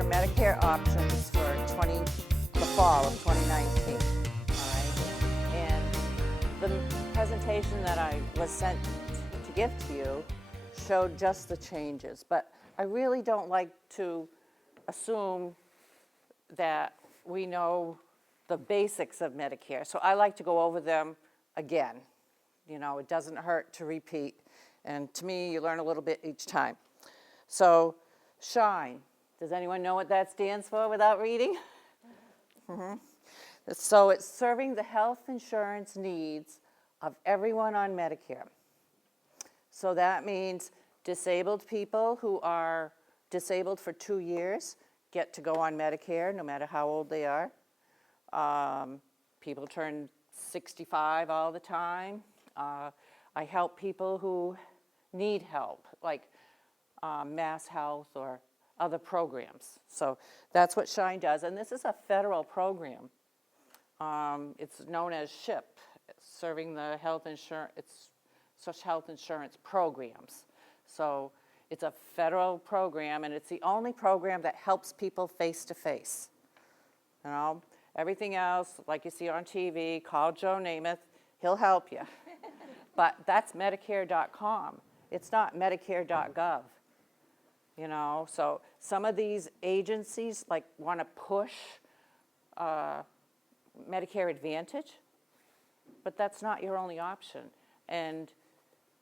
your Medicare options for the fall of 2019. All right. And the presentation that I was sent to give to you showed just the changes, but I really don't like to assume that we know the basics of Medicare. So I like to go over them again. You know, it doesn't hurt to repeat. And to me, you learn a little bit each time. So, SHINE. Does anyone know what that stands for without reading? Mm-hmm. So it's serving the health insurance needs of everyone on Medicare. So that means disabled people who are disabled for 2 years get to go on Medicare no matter how old they are. People turn 65 all the time. I help people who need help, like Mass Health or other programs. So that's what SHINE does, and this is a federal program. It's known as SHIP, serving the health insurance. It's such health insurance programs. So it's a federal program, and it's the only program that helps people face to face. You know, everything else, like you see on TV, call Joe Namath, he'll help you. But that's Medicare.com. It's not Medicare.gov. You know, so some of these agencies like want to push Medicare Advantage, but that's not your only option. And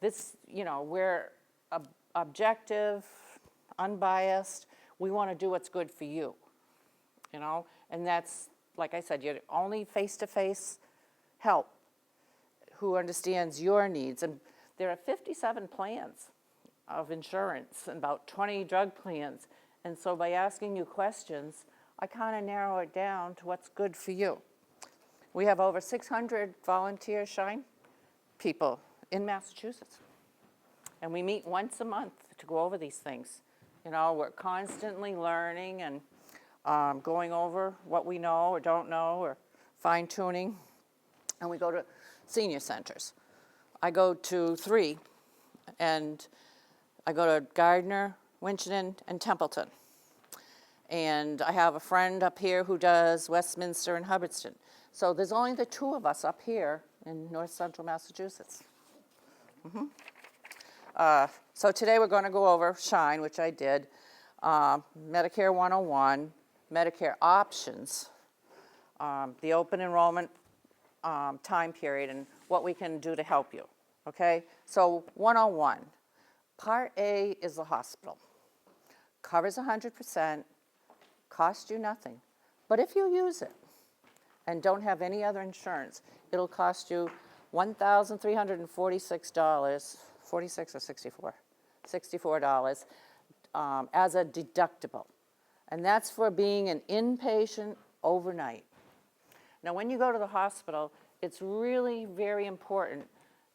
this, you know, we're objective, unbiased. We want to do what's good for you, you know, and that's, like I said, you're only face-to-face help who understands your needs. And there are 57 plans of insurance and about 20 drug plans. And so by asking you questions, I kind of narrow it down to what's good for you. We have over 600 volunteer SHINE people in Massachusetts. And we meet once a month to go over these things. You know, we're constantly learning and going over what we know or don't know or fine-tuning. And we go to senior centers. I go to 3, and I go to Gardner, Winchendon, and Templeton. And I have a friend up here who does Westminster and Hubbardston. So there's only the 2 of us up here in north central Massachusetts. Mm-hmm. So today we're going to go over SHINE, which I did, Medicare 101, Medicare options, the open enrollment time period, and what we can do to help you, okay? So 101, Part A is the hospital. Covers 100%, costs you nothing. But if you use it and don't have any other insurance, it'll cost you $1,346, 46 or 64? $64 as a deductible. And that's for being an inpatient overnight. Now, when you go to the hospital, it's really very important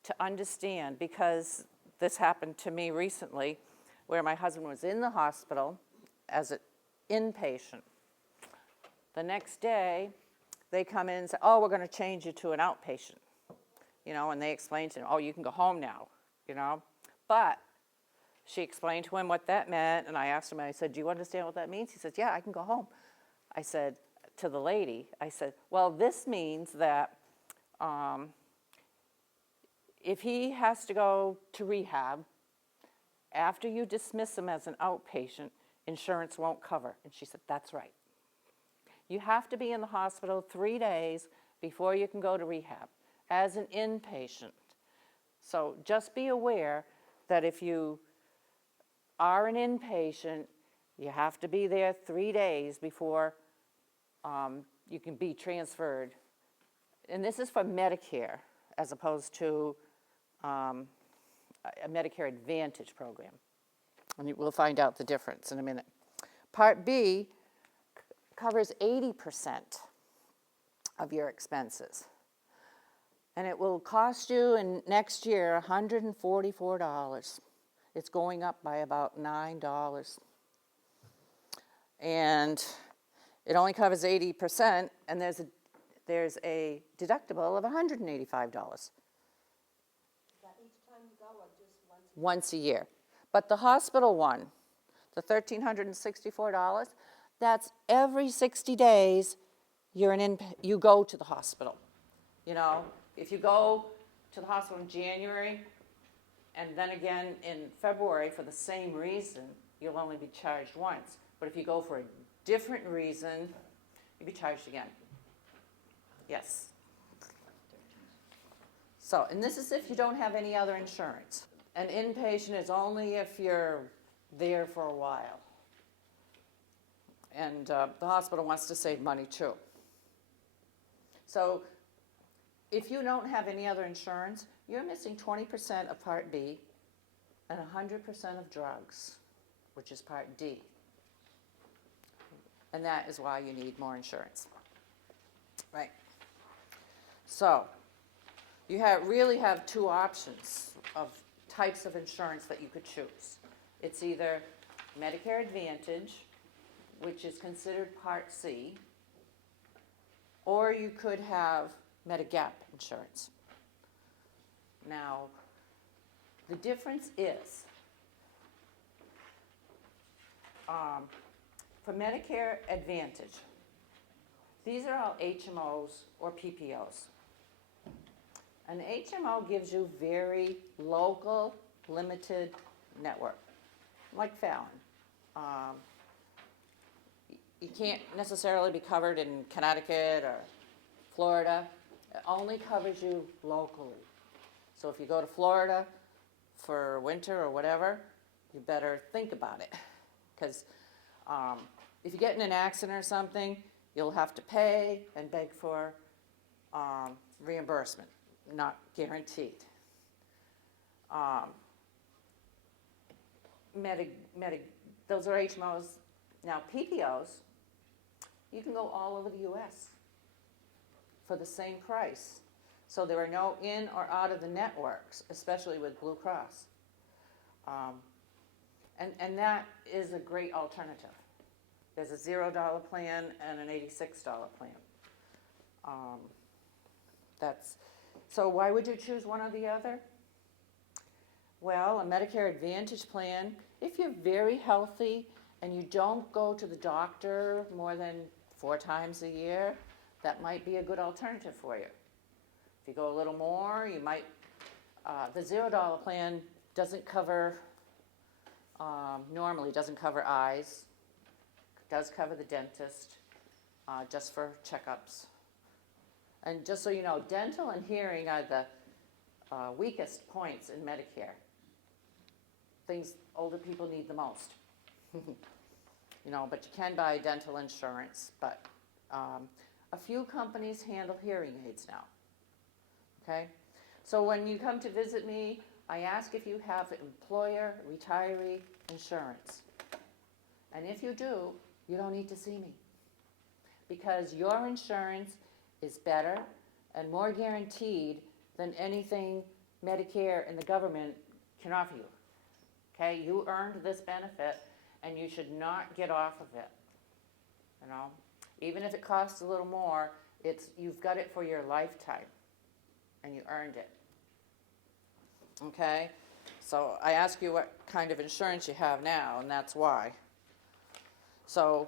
to understand, because this happened to me recently, where my husband was in the hospital as an inpatient. The next day, they come in and say, oh, we're going to change you to an outpatient. You know, and they explain to him, oh, you can go home now, you know. But she explained to him what that meant, and I asked him, I said, do you understand what that means? He said, yeah, I can go home. I said to the lady, I said, well, this means that if he has to go to rehab, after you dismiss him as an outpatient, insurance won't cover. And she said, that's right. You have to be in the hospital 3 days before you can go to rehab as an inpatient. So just be aware that if you are an inpatient, you have to be there 3 days before you can be transferred. And this is for Medicare as opposed to a Medicare Advantage program. And we'll find out the difference in a minute. Part B covers 80% of your expenses. And it will cost you next year $144. It's going up by about $9. And it only covers 80%, and there's a deductible of $185. Is that each time you go or just once a year? Once a year. But the hospital one, the $1,364, that's every 60 days you go to the hospital. You know, if you go to the hospital in January and then again in February for the same reason, you'll only be charged once. But if you go for a different reason, you'll be charged again. Yes. So, and this is if you don't have any other insurance. An inpatient is only if you're there for a while. And the hospital wants to save money too. So, if you don't have any other insurance, you're missing 20% of Part B and 100% of drugs, which is Part D. And that is why you need more insurance. Right. So, you really have two options of types of insurance that you could choose. It's either Medicare Advantage, which is considered Part C, or you could have Medigap insurance. Now, the difference is, for Medicare Advantage, these are all HMOs or PPOs. An HMO gives you very local, limited network, like Fallon. You can't necessarily be covered in Connecticut or Florida. It only covers you locally. So if you go to Florida for winter or whatever, you better think about it. Because if you get in an accident or something, you'll have to pay and beg for reimbursement. Not guaranteed. Those are HMOs. Now PPOs, you can go all over the U.S. for the same price. So there are no in or out of the networks, especially with Blue Cross. And that is a great alternative. There's a $0 plan and an $86 plan. So why would you choose one or the other? Well, a Medicare Advantage plan, if you're very healthy and you don't go to the doctor more than 4 times a year, that might be a good alternative for you. If you go a little more, you might, the $0 plan doesn't cover, normally doesn't cover eyes, does cover the dentist, just for checkups. And just so you know, dental and hearing are the weakest points in Medicare. Things older people need the most. You know, but you can buy dental insurance, but a few companies handle hearing aids now. Okay? So when you come to visit me, I ask if you have employer retiree insurance. And if you do, you don't need to see me. Because your insurance is better and more guaranteed than anything Medicare and the government can offer you. Okay, you earned this benefit and you should not get off of it. You know, even if it costs a little more, you've got it for your lifetime and you earned it. Okay, so I ask you what kind of insurance you have now, and that's why. So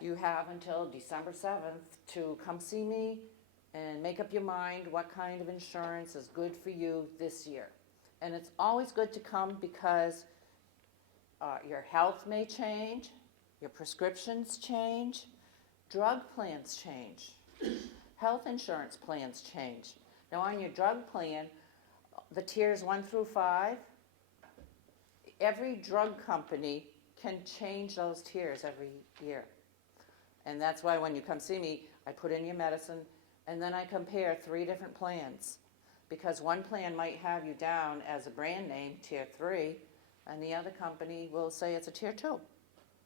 you have until December 7th to come see me and make up your mind what kind of insurance is good for you this year. And it's always good to come because your health may change, your prescriptions change, drug plans change, health insurance plans change. Now on your drug plan, the tiers 1 through 5, every drug company can change those tiers every year. And that's why when you come see me, I put in your medicine, and then I compare 3 different plans. Because one plan might have you down as a brand name, tier 3, and the other company will say it's a tier 2.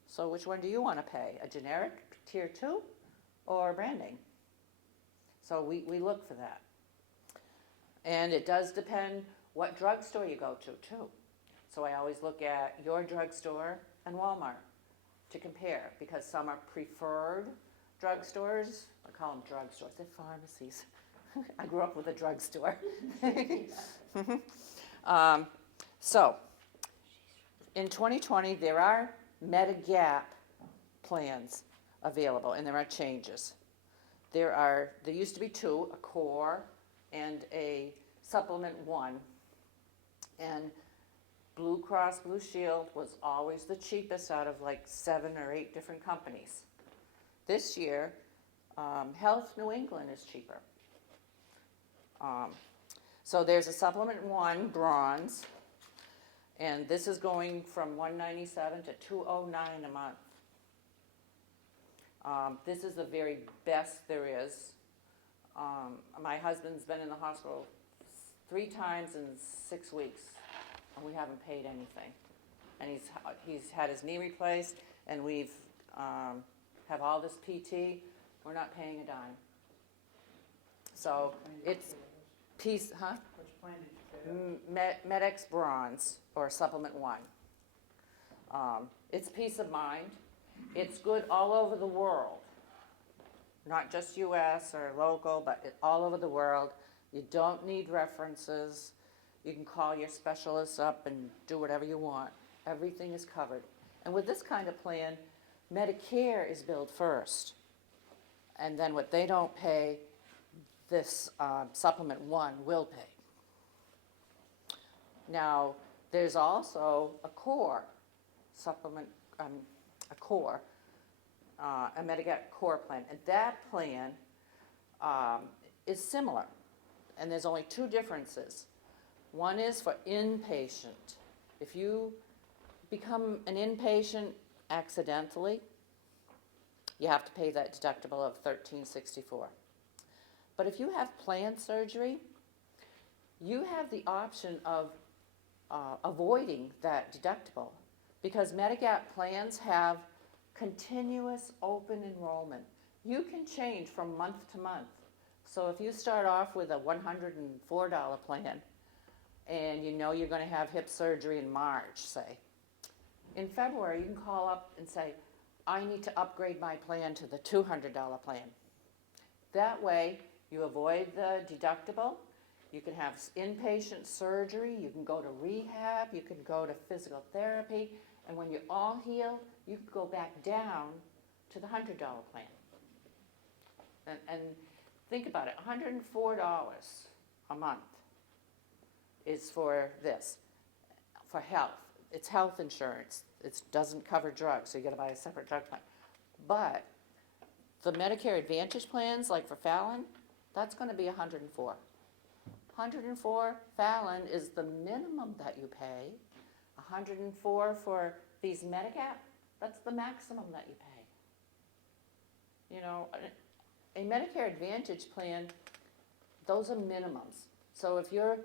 So which one do you want to pay? A generic tier 2 or a brand name? So we look for that. And it does depend what drugstore you go to, too. So I always look at your drugstore and Walmart to compare, because some are preferred drugstores. I call them drugstores. They're pharmacies. I grew up with a drugstore. So, in 2020, there are Medigap plans available, and there are changes. There used to be two, a core and a supplement one. And Blue Cross Blue Shield was always the cheapest out of like 7 or 8 different companies. This year, Health New England is cheaper. So there's a supplement one, bronze, and this is going from $197 to $209 a month. This is the very best there is. My husband's been in the hospital 3 times in 6 weeks, and we haven't paid anything. And he's had his knee replaced, and we've have all this PT. We're not paying a dime. So it's peace, huh? Which plan did you pay? MedX Bronze or Supplement One. It's peace of mind. It's good all over the world, not just U.S. or local, but all over the world. You don't need references. You can call your specialists up and do whatever you want. Everything is covered. And with this kind of plan, Medicare is billed first. And then what they don't pay, this Supplement One will pay. Now, there's also a core supplement, a Medicare core plan. And that plan is similar. And there's only 2 differences. One is for inpatient. If you become an inpatient accidentally, you have to pay that deductible of $1,364. But if you have planned surgery, you have the option of avoiding that deductible because Medigap plans have continuous open enrollment. You can change from month to month. So if you start off with a $104 plan and you know you're going to have hip surgery in March, say, in February you can call up and say, I need to upgrade my plan to the $200 plan. That way you avoid the deductible. You can have inpatient surgery, you can go to rehab, you can go to physical therapy, and when you're all healed, you can go back down to the $100 plan. And think about it, $104 a month is for this, for health. It's health insurance. It doesn't cover drugs, so you gotta buy a separate drug plan. But the Medicare Advantage plans, like for Fallon, that's gonna be $104. $104 Fallon is the minimum that you pay. $104 for these Medigap, that's the maximum that you pay. You know, a Medicare Advantage plan, those are minimums. So if your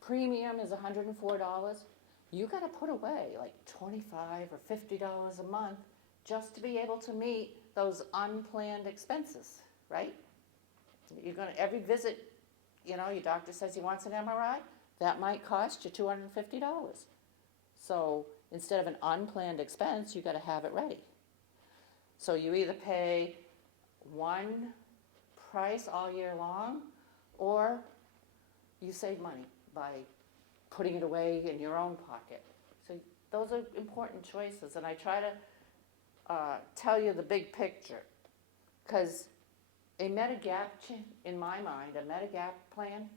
premium is $104, you got to put away like $25 or $50 a month just to be able to meet those unplanned expenses, right? You're going to, every visit, you know, your doctor says he wants an MRI, that might cost you $250. So instead of an unplanned expense, you got to have it ready. So you either pay one price all year long, or you save money by putting it away in your own pocket. So those are important choices, and I try to tell you the big picture, because a Medigap, in my mind, a Medigap plan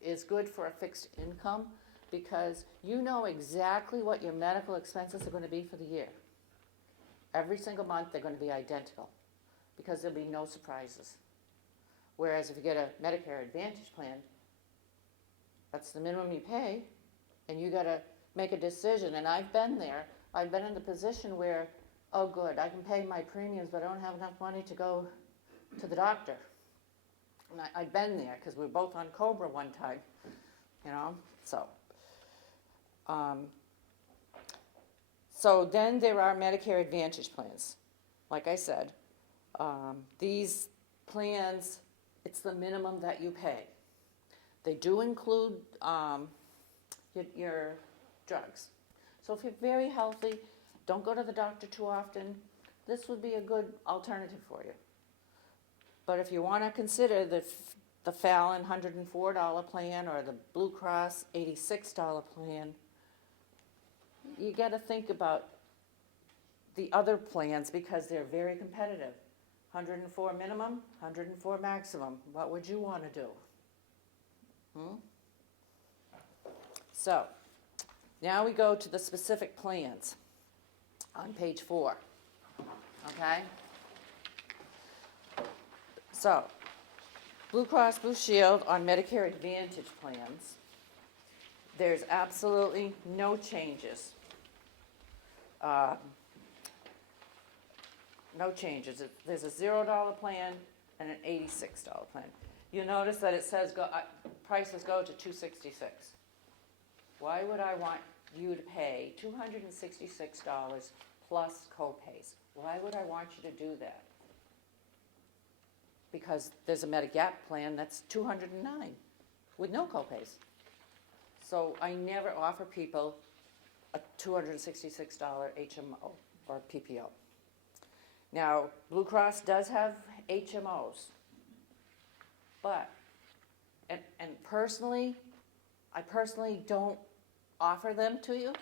is good for a fixed income because you know exactly what your medical expenses are going to be for the year. Every single month they're going to be identical because there'll be no surprises. Whereas if you get a Medicare Advantage plan, that's the minimum you pay, and you got to make a decision. And I've been there. I've been in the position where, oh good, I can pay my premiums, but I don't have enough money to go to the doctor. And I've been there because we were both on Cobra one time, you know, so. So then there are Medicare Advantage plans. Like I said, these plans, it's the minimum that you pay. They do include your drugs. So if you're very healthy, don't go to the doctor too often, this would be a good alternative for you. But if you want to consider the Fallon $104 plan or the Blue Cross $86 plan, you got to think about the other plans because they're very competitive. 104 minimum, 104 maximum. What would you want to do? So, now we go to the specific plans on page 4. Okay? So, Blue Cross Blue Shield on Medicare Advantage plans, there's absolutely no changes. No changes. There's a $0 plan and an $86 plan. You notice that it says prices go to $266. Why would I want you to pay $266 plus copays? Why would I want you to do that? Because there's a Medigap plan that's $209 with no copays. So I never offer people a $266 HMO or PPO. Now, Blue Cross does have HMOs, but, and personally, I personally don't offer them to you.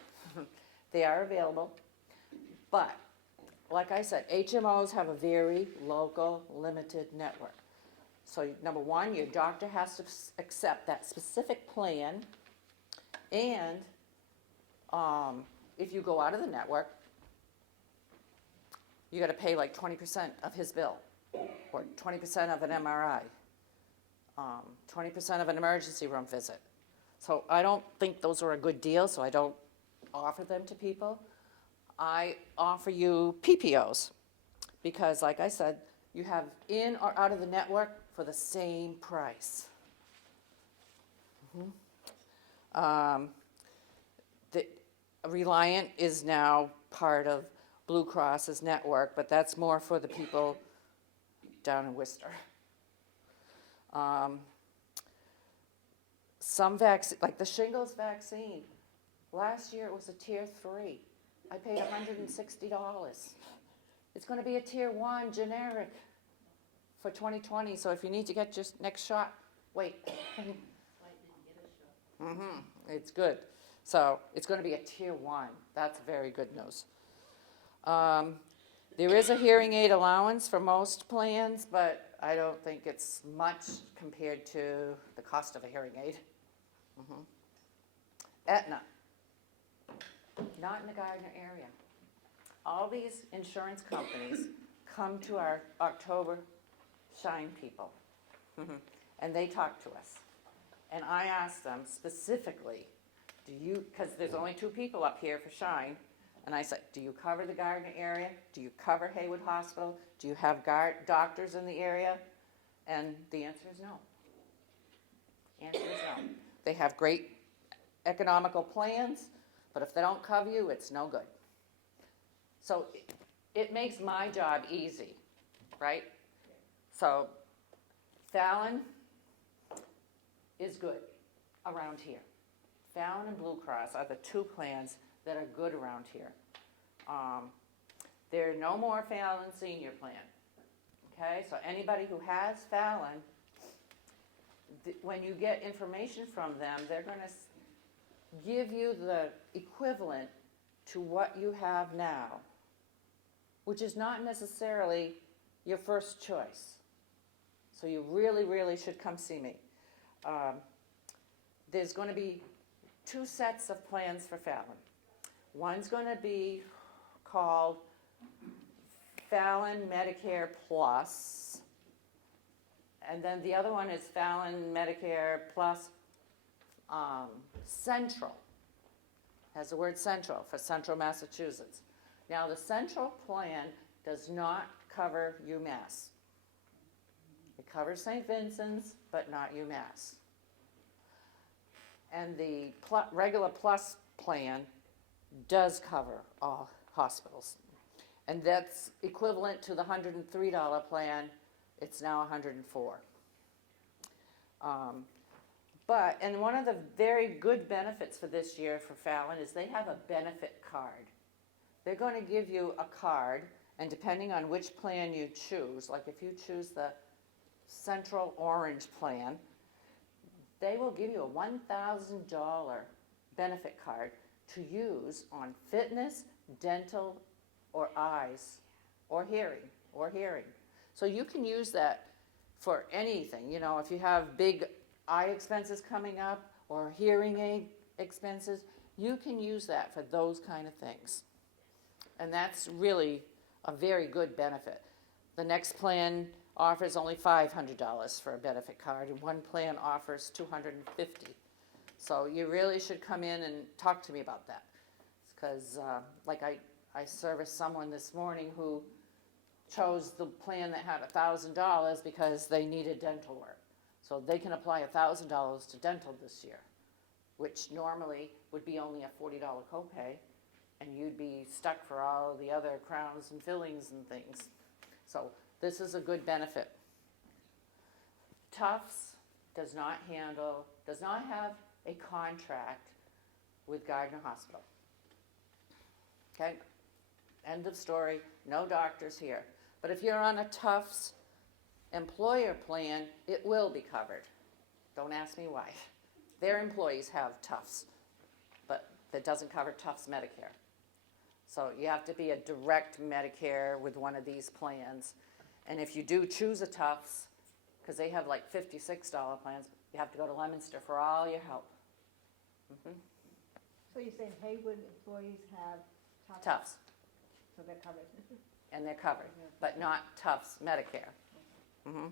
They are available, but like I said, HMOs have a very local, limited network. So number one, your doctor has to accept that specific plan, and if you go out of the network, you got to pay like 20% of his bill, or 20% of an MRI, 20% of an emergency room visit. So I don't think those are a good deal, so I don't offer them to people. I offer you PPOs because, like I said, you have in or out of the network for the same price. The Reliant is now part of Blue Cross's network, but that's more for the people down in Worcester. Some vaccine, like the shingles vaccine, last year it was a tier 3. I paid $160. It's going to be a tier 1 generic for 2020, so if you need to get your next shot, wait. It's good. So it's going to be a tier 1. That's very good news. There is a hearing aid allowance for most plans, but I don't think it's much compared to the cost of a hearing aid. Aetna, not in the Gardner area. All these insurance companies come to our October Shine people, and they talk to us. And I ask them specifically, because there's only 2 people up here for Shine, and I said, do you cover the Gardner area? Do you cover Haywood Hospital? Do you have doctors in the area? And the answer is no. Answer is no. They have great economical plans, but if they don't cover you, it's no good. So it makes my job easy, right? So Fallon is good around here. Fallon and Blue Cross are the 2 plans that are good around here. There are no more Fallon Senior Plan. Okay, so anybody who has Fallon, when you get information from them, they're going to give you the equivalent to what you have now, which is not necessarily your first choice. So you really, really should come see me. There's going to be 2 sets of plans for Fallon. One's going to be called Fallon Medicare Plus, and then the other one is Fallon Medicare Plus Central. Has the word Central for Central Massachusetts. Now the Central plan does not cover UMass. It covers St. Vincent's, but not UMass. And the regular Plus plan does cover all hospitals. And that's equivalent to the $103 plan. It's now $104. And one of the very good benefits for this year for Fallon is they have a benefit card. They're going to give you a card, and depending on which plan you choose, like if you choose the Central Orange plan, they will give you a $1,000 benefit card to use on fitness, dental, or eyes, or hearing. So you can use that for anything. You know, if you have big eye expenses coming up or hearing aid expenses, you can use that for those kind of things. And that's really a very good benefit. The next plan offers only $500 for a benefit card, and one plan offers $250. So you really should come in and talk to me about that. Because like I serviced someone this morning who chose the plan that had $1,000 because they needed dental work. So they can apply $1,000 to dental this year, which normally would be only a $40 copay, and you'd be stuck for all the other crowns and fillings and things. So this is a good benefit. Tufts does not have a contract with Gardner Hospital. Okay? End of story. No doctors here. But if you're on a Tufts employer plan, it will be covered. Don't ask me why. Their employees have Tufts, but that doesn't cover Tufts Medicare. So you have to be a direct Medicare with one of these plans. And if you do choose a Tufts, because they have like $56 plans, you have to go to Leominster for all your help. Mm-hmm. So you're saying Haywood employees have Tufts? Tufts, So they're covered? and they're covered, but not Tufts Medicare. Mm-hmm.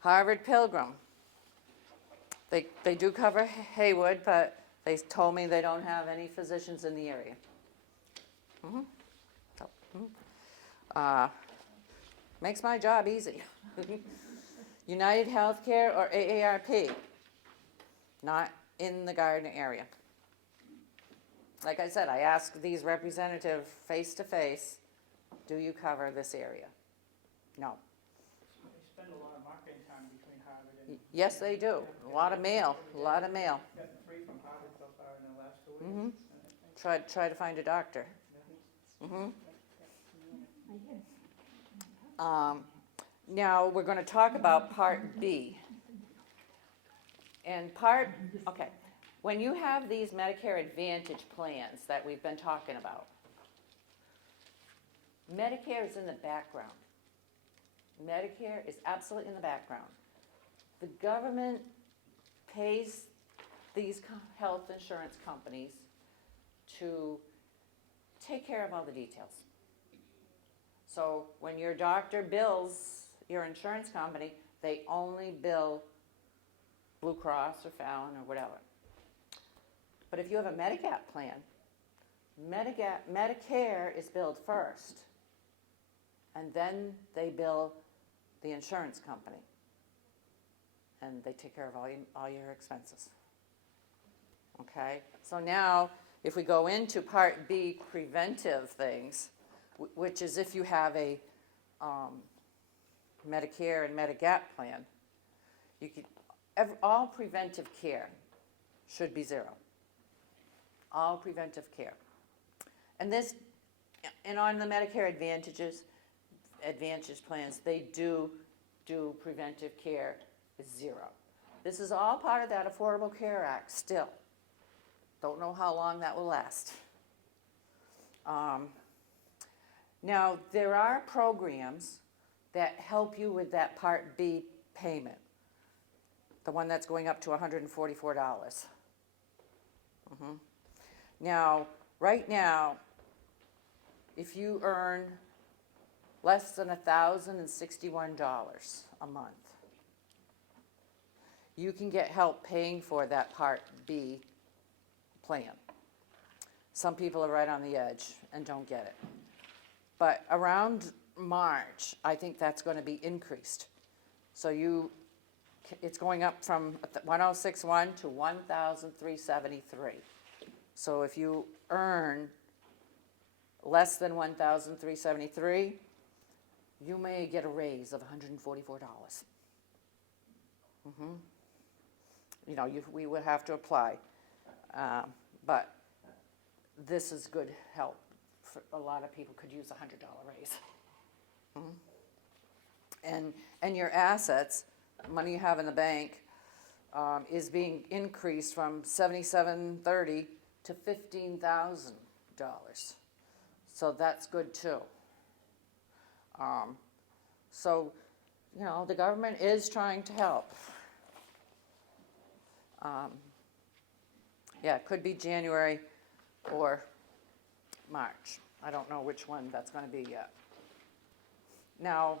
Harvard Pilgrim. They do cover Haywood, but they told me they don't have any physicians in the area. Mm-hmm. So, makes my job easy. United Healthcare or AARP, not in the Gardner area. Like I said, I asked these representatives face to face, do you cover this area? No. They spend a lot of marketing time between Harvard and. Yes, they do. A lot of mail, a lot of mail. Gotten 3 from Harvard so far in the last 2 weeks. Mm-hmm. Try to find a doctor. Mm-hmm. Now, we're going to talk about Part B. And okay, when you have these Medicare Advantage plans that we've been talking about, Medicare is in the background. Medicare is absolutely in the background. The government pays these health insurance companies to take care of all the details. So when your doctor bills your insurance company, they only bill Blue Cross or Fallon or whatever. But if you have a Medigap plan, Medicare is billed first, and then they bill the insurance company, and they take care of all your expenses. Okay? So now, if we go into Part B, preventive things, which is if you have a Medicare and Medigap plan, you could, all preventive care should be zero. All preventive care. And on the Medicare Advantage plans, they do preventive care is zero. This is all part of that Affordable Care Act still. Don't know how long that will last. Now, there are programs that help you with that Part B payment, the one that's going up to $144. Mm-hmm. Now, right now, if you earn less than $1,061 a month, you can get help paying for that Part B plan. Some people are right on the edge and don't get it. But around March, I think that's going to be increased. So it's going up from 1061 to 1,373. So if you earn less than 1,373, you may get a raise of $144. Mm-hmm. You know, we would have to apply. But this is good help. For a lot of people could use a $100 raise. Mm-hmm. And your assets, money you have in the bank, is being increased from $7,730 to $15,000. So that's good too. So, you know, the government is trying to help. Yeah, it could be January or March. I don't know which one that's going to be yet. Now,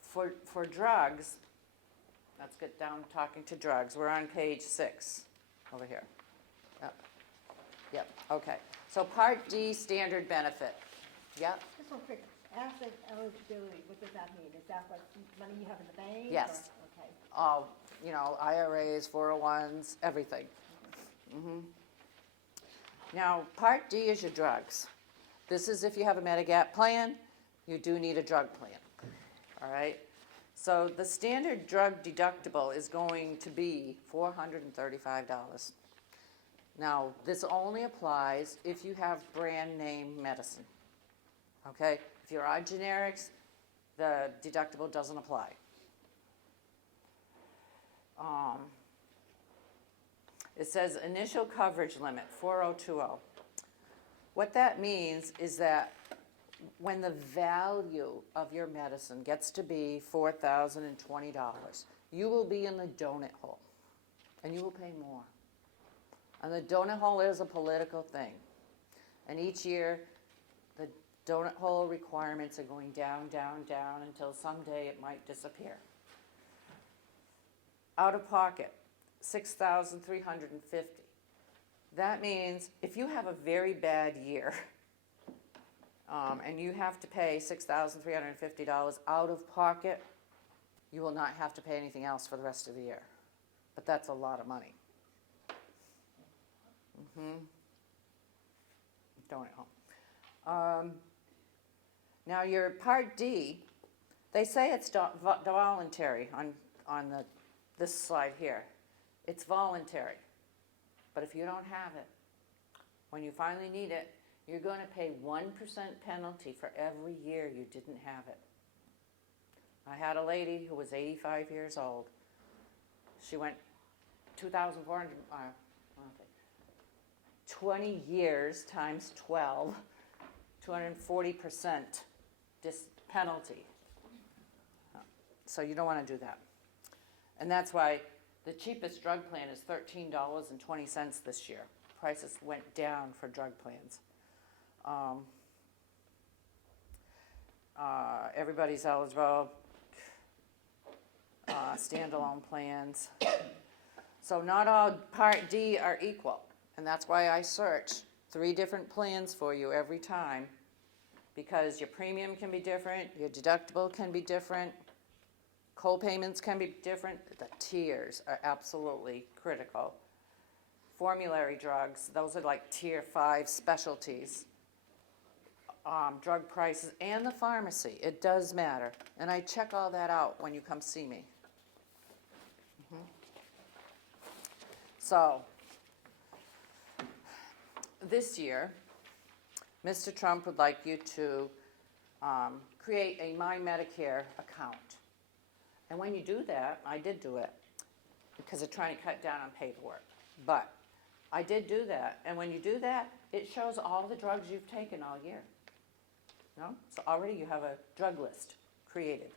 for drugs, let's get down talking to drugs. We're on page 6 over here. Yep, okay. So Part D, standard benefit. Yep, Just one quick, asset eligibility, what does that mean? Is that like money you have in the bank? Yes. Or- Okay. all, you know, IRAs, 401s, everything. Now, Part D is your drugs. This is if you have a Medigap plan, you do need a drug plan, all right? So the standard drug deductible is going to be $435. Now, this only applies if you have brand name medicine, okay? If you're on generics, the deductible doesn't apply. It says initial coverage limit, 4020. What that means is that when the value of your medicine gets to be $4,020, you will be in the donut hole, and you will pay more. And the donut hole is a political thing. And each year, the donut hole requirements are going down, down, down, until someday it might disappear. Out of pocket, $6,350. That means if you have a very bad year, and you have to pay $6,350 out of pocket, you will not have to pay anything else for the rest of the year. But that's a lot of money. Donut hole. Now your Part D, they say it's voluntary on this slide here. It's voluntary. But if you don't have it, when you finally need it, you're going to pay 1% penalty for every year you didn't have it. I had a lady who was 85 years old. She went 2,400, 20 years times 12, 240% penalty. So you don't want to do that. And that's why the cheapest drug plan is $13.20 this year. Prices went down for drug plans. Everybody's eligible. Standalone plans. So not all Part D are equal. And that's why I search 3 different plans for you every time. Because your premium can be different, your deductible can be different, co-payments can be different. The tiers are absolutely critical. Formulary drugs, those are like tier 5 specialties. Drug prices and the pharmacy, it does matter. And I check all that out when you come see me. So, this year, Mr. Trump would like you to create a My Medicare account. And when you do that, I did do it because they're trying to cut down on paperwork. But I did do that. And when you do that, it shows all the drugs you've taken all year. No? So already you have a drug list created.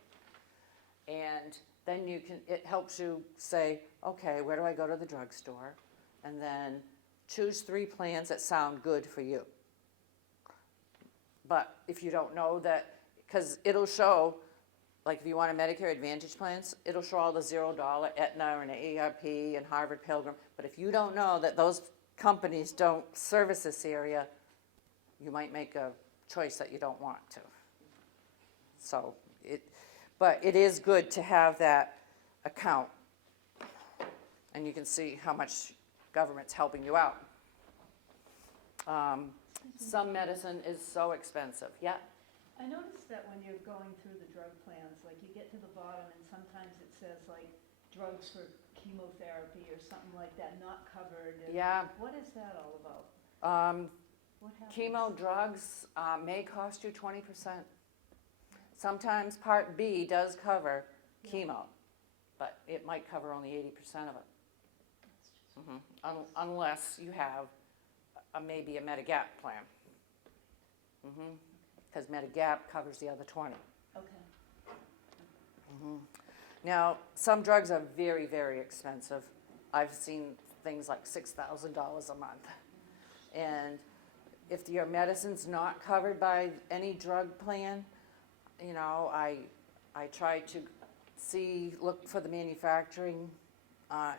And then it helps you say, okay, where do I go to the drugstore? And then choose 3 plans that sound good for you. But if you don't know that, because it'll show, like if you want a Medicare Advantage plans, it'll show all the $0 Aetna and AARP and Harvard Pilgrim. But if you don't know that those companies don't service this area, you might make a choice that you don't want to. So, but it is good to have that account. And you can see how much government's helping you out. Some medicine is so expensive. Yeah? I noticed that when you're going through the drug plans, like you get to the bottom and sometimes it says like drugs for chemotherapy or something like that, not covered. And Yeah. what is that all about? What happens? Chemo drugs may cost you 20%. Sometimes Part B does cover chemo, but it might cover only 80% of it. Unless you have maybe a Medigap plan. because Medigap covers the other 20. Okay. Now, some drugs are very, very expensive. I've seen things like $6,000 a month. And if your medicine's not covered by any drug plan, you know, I try to look for the manufacturing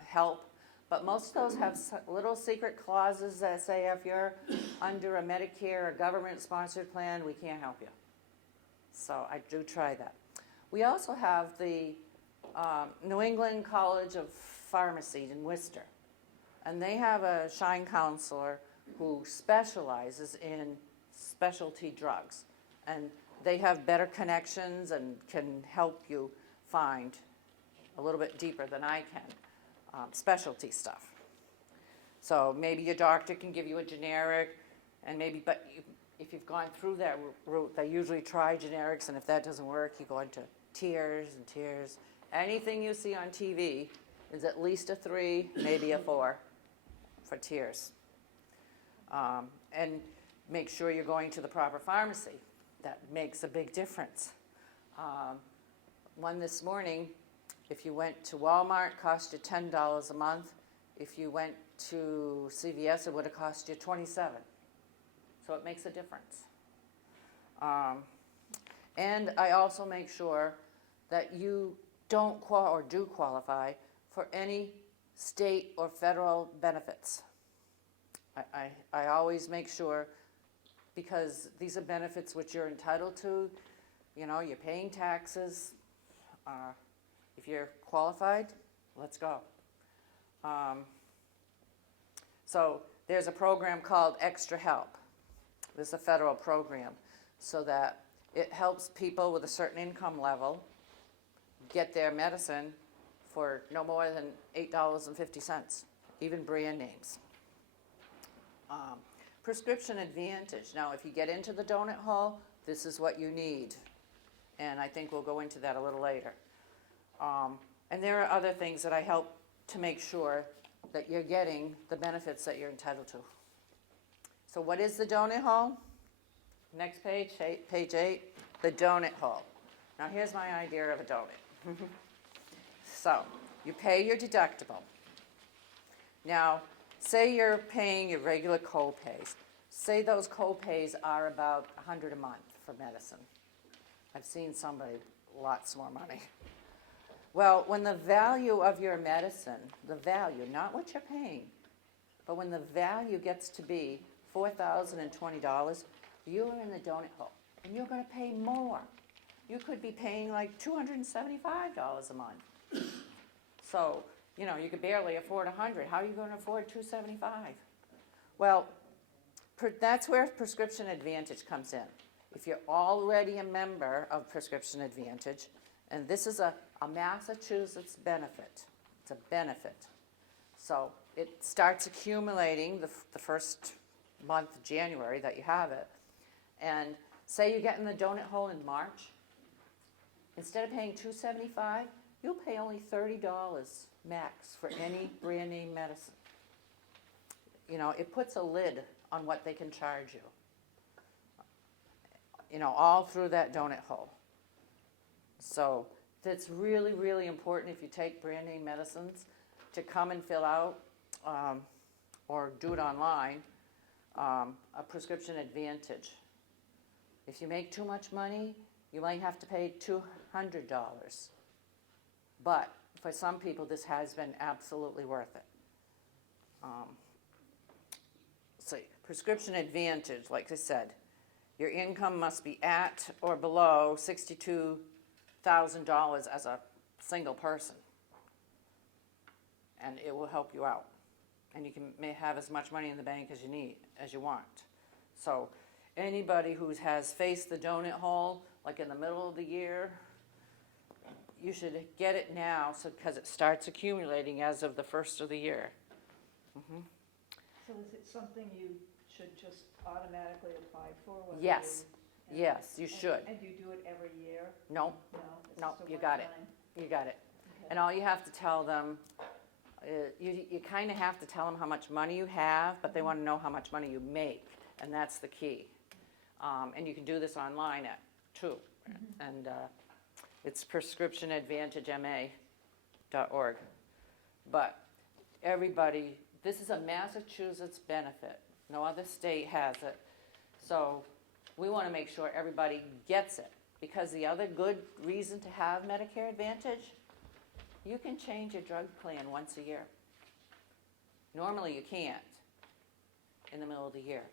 help. But most of those have little secret clauses that say if you're under a Medicare or government-sponsored plan, we can't help you. So I do try that. We also have the New England College of Pharmacy in Worcester. And they have a Shine counselor who specializes in specialty drugs. And they have better connections and can help you find a little bit deeper than I can, specialty stuff. So maybe your doctor can give you a generic, and maybe, but if you've gone through that route, they usually try generics, and if that doesn't work, you go into tiers and tiers. Anything you see on TV is at least a 3, maybe a 4 for tiers. And make sure you're going to the proper pharmacy. That makes a big difference. One this morning, if you went to Walmart, cost you $10 a month. If you went to CVS, it would have cost you $27. So it makes a difference. And I also make sure that you don't do qualify for any state or federal benefits. I always make sure, because these are benefits which you're entitled to. You know, you're paying taxes. If you're qualified, let's go. So there's a program called Extra Help. This is a federal program, so that it helps people with a certain income level get their medicine for no more than $8.50, even brand names. Prescription Advantage. Now, if you get into the donut hole, this is what you need. And I think we'll go into that a little later. And there are other things that I help to make sure that you're getting the benefits that you're entitled to. So what is the donut hole? Next page, page 8, the donut hole. Now here's my idea of a donut. So you pay your deductible. Now, say you're paying your regular co-pays. Say those co-pays are about $100 a month for medicine. I've seen somebody lots more money. Well, when the value of your medicine, the value, not what you're paying, but when the value gets to be $4,020, you are in the donut hole, and you're going to pay more. You could be paying like $275 a month. So, you know, you could barely afford $100. How are you going to afford $275? Well, that's where Prescription Advantage comes in. If you're already a member of Prescription Advantage, and this is a Massachusetts benefit. It's a benefit. So it starts accumulating the first month of January that you have it. And say you get in the donut hole in March. Instead of paying $275, you'll pay only $30 max for any brand name medicine. You know, it puts a lid on what they can charge you. You know, all through that donut hole. So that's really, really important if you take brand name medicines to come and fill out or do it online, a Prescription Advantage. If you make too much money, you might have to pay $200. But for some people, this has been absolutely worth it. So Prescription Advantage, like I said, your income must be at or below $62,000 as a single person. And it will help you out. And you may have as much money in the bank as you need, as you want. So anybody who has faced the donut hole, like in the middle of the year, you should get it now, because it starts accumulating as of the first of the year. Mm-hmm. So is it something you should just automatically apply for? Yes. Yes, you should. And you do it every year? No. No? It's No, just a you got it. one-time? You got it. Okay. And all you have to tell them, you kind of have to tell them how much money you have, but they want to know how much money you make, and that's the key. And you can do this online too. And it's prescriptionadvantagema.org. But everybody, this is a Massachusetts benefit. No other state has it. So we want to make sure everybody gets it. Because the other good reason to have Medicare Advantage, you can change your drug plan once a year. Normally you can't in the middle of the year.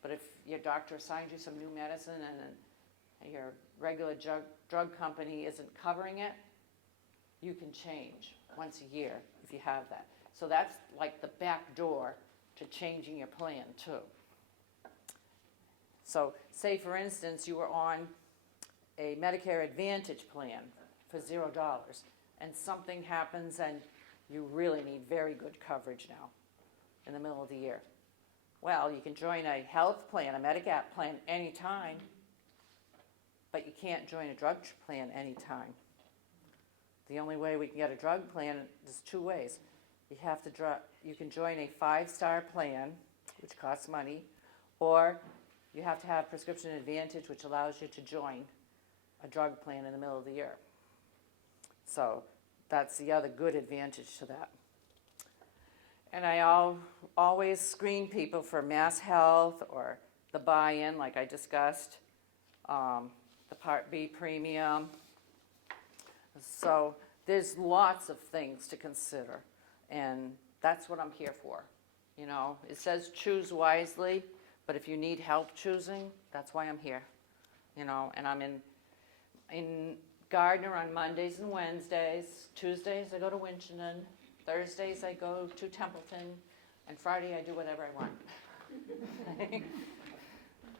But if your doctor assigned you some new medicine and your regular drug company isn't covering it, you can change once a year if you have that. So that's like the back door to changing your plan too. So say for instance you were on a Medicare Advantage plan for $0 and something happens and you really need very good coverage now in the middle of the year. Well, you can join a health plan, a Medigap plan anytime, but you can't join a drug plan anytime. The only way we can get a drug plan is two ways. You can join a 5-star plan, which costs money, or you have to have Prescription Advantage, which allows you to join a drug plan in the middle of the year. So that's the other good advantage to that. And I always screen people for Mass Health or the buy-in, like I discussed, the Part B premium. So there's lots of things to consider, and that's what I'm here for. You know, it says choose wisely, but if you need help choosing, that's why I'm here. You know, and I'm in Gardner on Mondays and Wednesdays. Tuesdays I go to Winchendon. Thursdays I go to Templeton, and Friday I do whatever I want.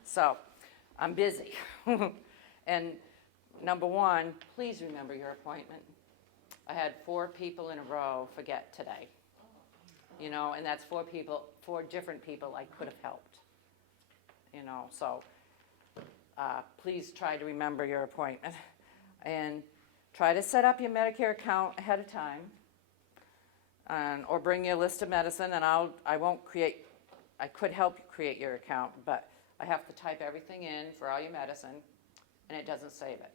So I'm busy. And number one, please remember your appointment. I had 4 people in a row forget today. You know, and that's 4 different people I could have helped. You know, so please try to remember your appointment. And try to set up your Medicare account ahead of time. Or bring your list of medicine, and I could help you create your account, but I have to type everything in for all your medicine, and it doesn't save it.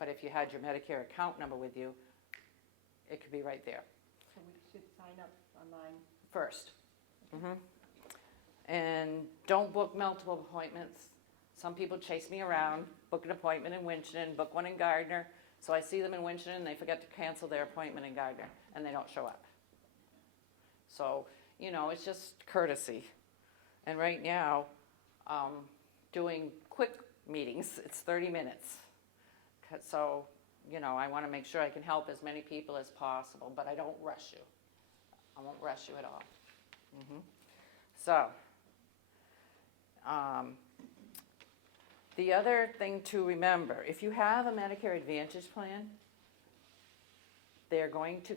But if you had your Medicare account number with you, it could be right there. So we should sign up online. First. And don't book multiple appointments. Some people chase me around, book an appointment in Winchendon, book one in Gardner. So I see them in Winchendon and they forget to cancel their appointment in Gardner and they don't show up. So, you know, it's just courtesy. And right now, doing quick meetings, it's 30 minutes. So, you know, I want to make sure I can help as many people as possible, but I don't rush you. I won't rush you at all. So, the other thing to remember, if you have a Medicare Advantage plan, they're going to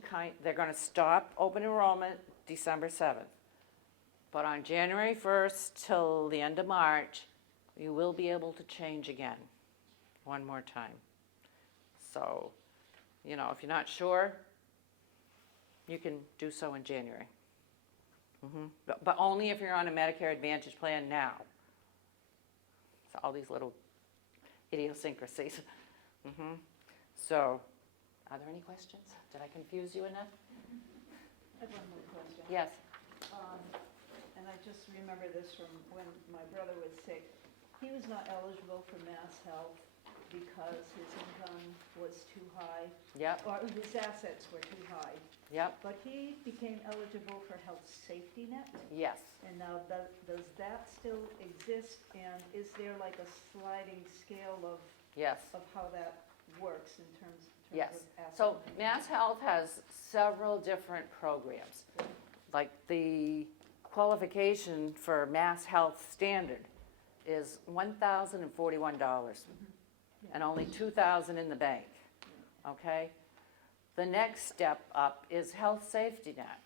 stop open enrollment December 7th. But on January 1st till the end of March, you will be able to change again, one more time. So, you know, if you're not sure, you can do so in January. But only if you're on a Medicare Advantage plan now. So all these little idiosyncrasies. So, are there any questions? Did I confuse you enough? I have one more question. Yes. And I just remember this from when my brother was sick. He was not eligible for Mass Health because his income was too high. Yep. Or his assets were too high. Yep. But he became eligible for Health Safety Net. Yes. And now, does that still exist? And is there like a sliding scale of Yes. how that works in terms Yes. of assets? So Mass Health has several different programs. Like the qualification for Mass Health Standard is $1,041 and only $2,000 in the bank. Okay? The next step up is Health Safety Net.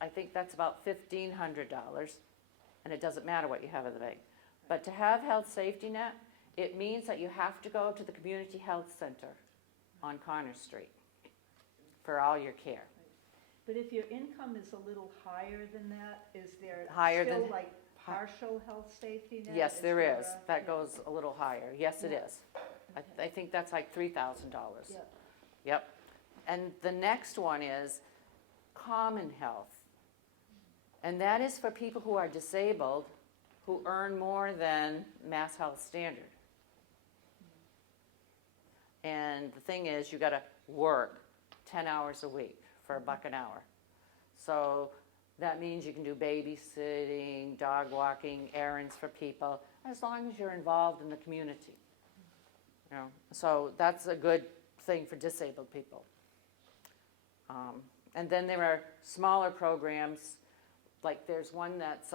I think that's about $1,500, and it doesn't matter what you have in the bank. But to have Health Safety Net, it means that you have to go to the Community Health Center on Connor Street for all your care. But if your income is a little higher than that, is there Higher still than- like partial health safety net? Yes, there there is. a- That yeah, goes a little higher. Yes, it Yeah. is. I think that's like $3,000. yeah. Yep. And the next one is common health. And that is for people who are disabled who earn more than Mass Health Standard. And the thing is, you got to work 10 hours a week for $1 an hour. So that means you can do babysitting, dog walking, errands for people, as long as you're involved in the community. You know, so that's a good thing for disabled people. And then there are smaller programs, like there's one that's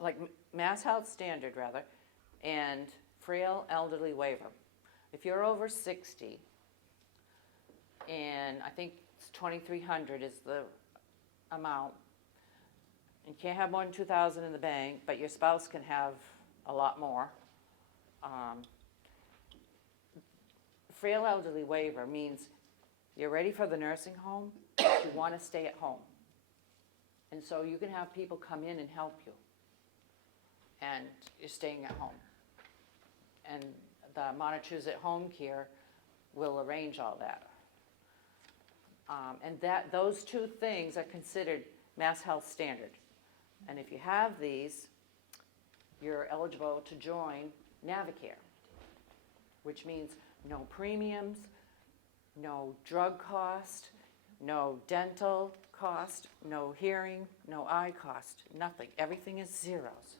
like Mass Health Standard, rather, and Frail Elderly Waiver. If you're over 60, and I think it's $2,300 is the amount, you can't have more than $2,000 in the bank, but your spouse can have a lot more. Frail Elderly Waiver means you're ready for the nursing home, but you want to stay at home. And so you can have people come in and help you, and you're staying at home. And the Montechusett Home Care will arrange all that. And those two things are considered Mass Health Standard. And if you have these, you're eligible to join Navicare, which means no premiums, no drug cost, no dental cost, no hearing, no eye cost, nothing. Everything is zeros.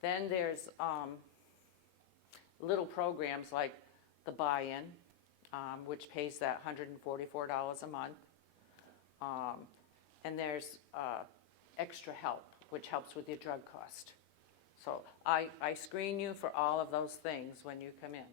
Then there's little programs like the buy-in, which pays that $144 a month. And there's extra help, which helps with your drug cost. So I screen you for all of those things when you come in.